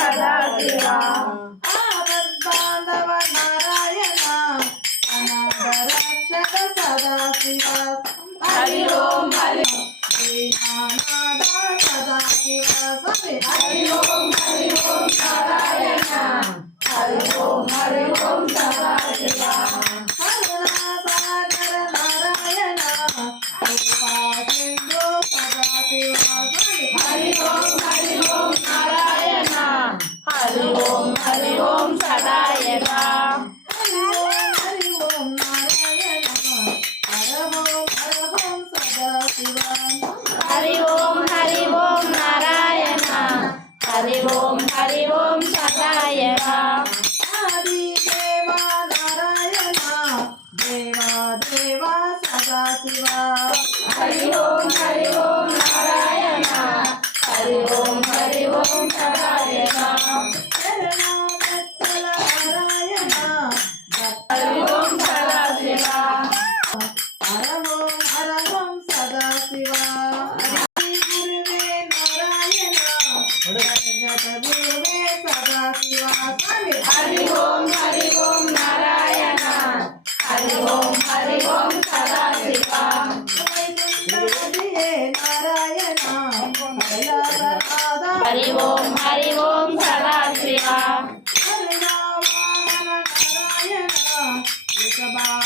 సదా శివ ఆపద్బాంధవ నారాయణ అనాథ రక్షక సదా శివ హరి ఓం హరి శ్రీనాథ సదా శివ హరి ఓం నారాయణ హరి ఓం సదా శివ కరుణాసాగర నారాయణ కృపా సింధు సదా శివ హరి ఓం నారాయణ హరి ఓం సదాయక హరి ఓం నారాయణ హరహం సదా శివ హరి ఓం నారాయణ హరి ఓం సదాయక ఆది దేవా నారాయణ దేవా దేవా సదా శివ హరి ఓం నారాయణ హరి ఓం సదాయక శరణాగచ్చల నారాయణ హరి ఓం సదా శివ హరహం సదా శివ హరి గురువే నారాయణ జగత గురువే సదా శివ స్వామి హరి ఓం నారాయణ హరి ఓం సదా శివ వైకుంఠపతియే నారాయణ కైలాసనాథ హరి ఓం సదా శివ కరుణావాహన నారాయణ వృషభావాహన